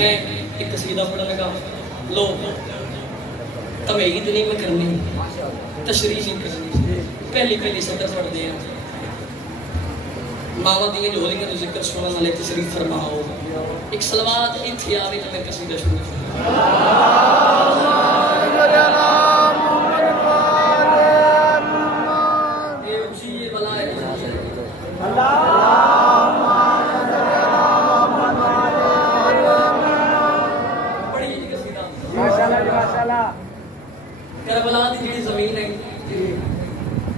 मैं एक कसीदा पढ़ने लगा। लो तमीद नहीं मैं करनी, तशरीह नहीं करनी, पहली पहली सदर पढ़ते हैं। मावा दियां झोलियां तो जिक्र सुनने वाले तशरीफ फरमाओ। एक सलवात इत्थे आवे तो मैं कसीदा शुरू करूं। करबला की जी जमीन है,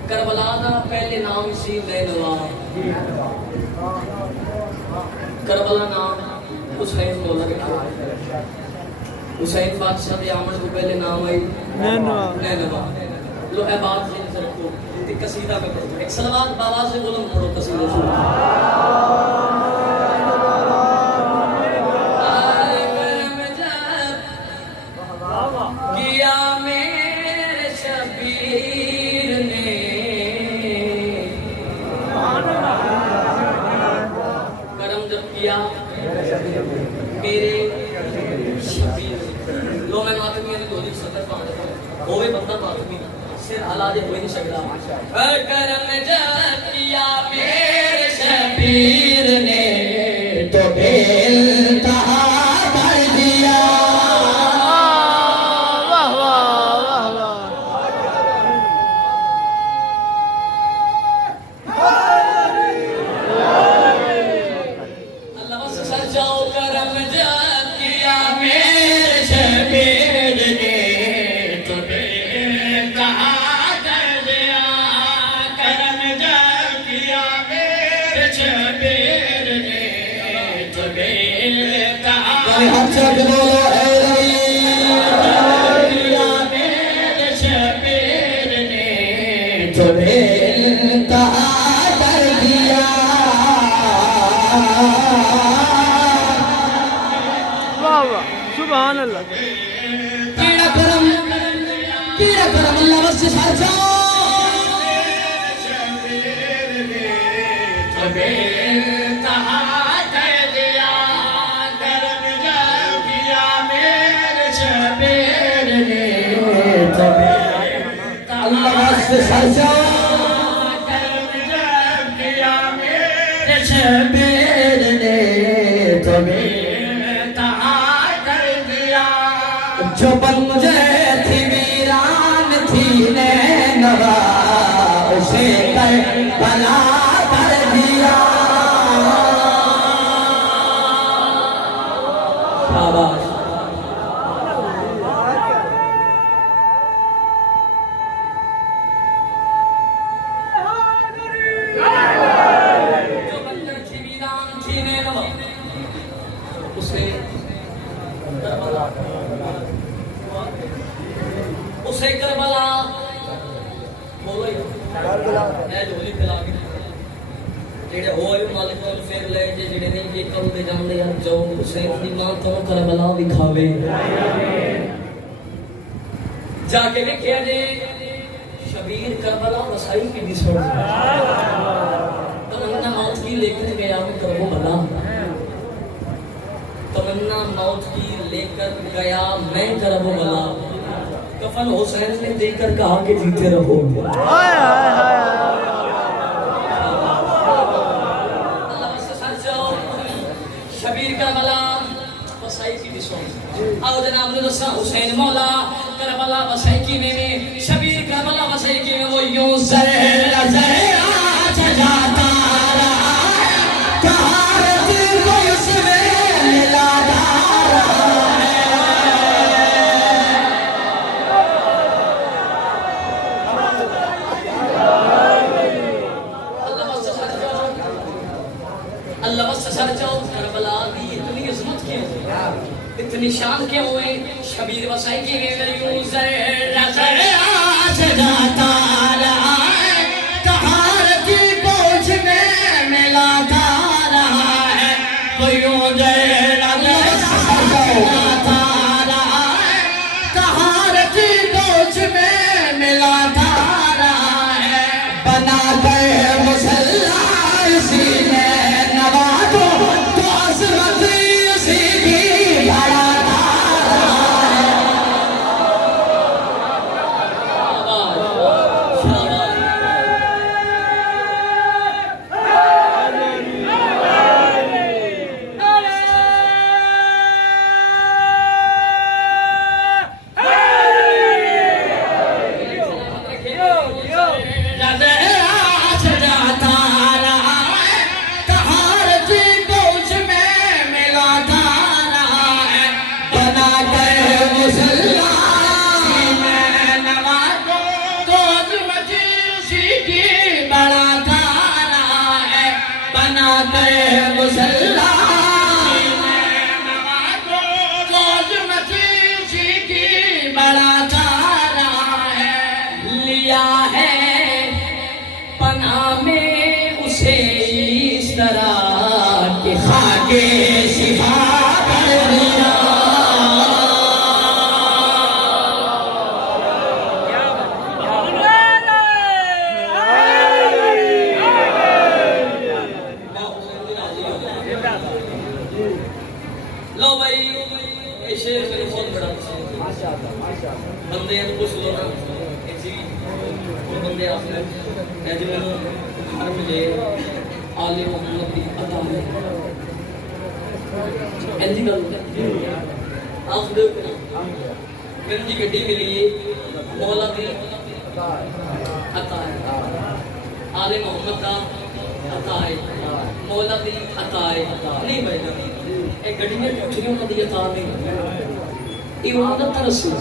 करबला का पहले नाम सी नैनवा। करबला नाम हुसैन मौला रखा। हुसैन बादशाह के आमद को पहले नाम आई नैनवा। लो ए बात रखो, एक कसीदा में पढ़ो, एक सलवात बाबा से बोलो, पढ़ो कसीदा शुरू। मेरे शबीर लो मैं मातमी ने दोली सदर पांच वो भी बंदा मातमी सिर हलाजे हो ही नहीं सकता। करम जब किया मेरे शबीर ने तो बेइंतहा कर दिया। वाह वाह वाह वाह। अल्लाह से सर जाओ। करम जब किया मेरे शबीर ने तो बेइंतहा कर दिया। करम जब किया मेरे शबीर ने तो बेइंतहा कर दिया। किया मेरे शबीर ने तो बेइंतहा कर दिया। सुभान अल्लाह। कीड़ा करम अल्लाह बस सर जाओ। बेइंतहा कर दिया। करम जब किया मेरे शबीर ने तो अल्लाह बस सर जाओ। करम जब किया मेरे शबीर ने तो जो बंजे थी वीरान थी नैनवा उसे करबला कर दिया। शाबाश। जो बंजर थी वीरान थी नैनवा उसे उसे करबला बोलो मैं झोली फैला के जेड़े होए मालिक को फिर ले जेड़े नहीं ये कल दे जांदे यार जो हुसैन दी मां तो करबला दिखावे जाके देखिया जे शबीर करबला वसाई की दी छोड़ तमन्ना मौत की लेकर गया हूं करबो भला। तमन्ना मौत की लेकर गया मैं करबो भला। कफन हुसैन ने देकर कहा कि जीते रहो। हाय हाय हाय। अल्लाह से सर जाओ। शबीर करबला वसाई की दिशा। आओ जनाब ने दसा हुसैन मौला करबला वसाई की में शबीर करबला वसाई की में वो यूं जहरा जहरा जाता रहा है। कहारत को उसमें मिलाता रहा है। अल्लाह बस सर जाओ। करबला की इतनी इज्जत क्यों, इतनी शान क्यों हुए? शबीर वसाई की यूं जहरा जहरा जाता रहा है। कहारत को उसमें मिलाता रहा है। वो यूं जहरा जाता रहा है। कहारत को उसमें मिलाता रहा है। बना गए मुसल्ला इसी ने नवा तो अज़मत उसी की लो भाई ये शेर मेरे बहुत बड़ा माशाअल्लाह माशाअल्लाह बंदे हैं तो कुछ लो ना ऐसी वो बंदे आपने कहते हैं हर मिले आले मोहम्मद की अता है ऐसी गल आप दो गंदी गड्डी मिली मौला की अता है आले मोहम्मद का अता है मौला की अता है नहीं भाई एक गड्डी में कुछियों का दिया था नहीं इबादत रसूल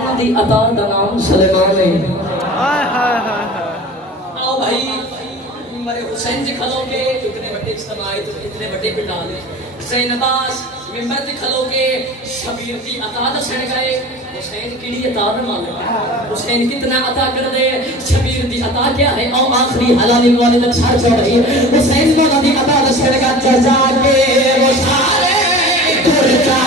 उन्होंने दी अता दा नाम सुलेमान है हाय हाय हाय आओ भाई मेरे हुसैन जी खलोगे इतने बड़े इज्तिमा है तो इतने बड़े पिंडाल है हुसैन अब्बास मिंबर पे खलोगे शबीर दी अता दसण गए हुसैन किड़ी अता दा मालिक हुसैन कितना अता कर दे शबीर दी अता क्या है और आखिरी हलाली वाले तक छाड़ छोड़ रही हुसैन मौला दी अता दसण का जजा के वो सारे तुरका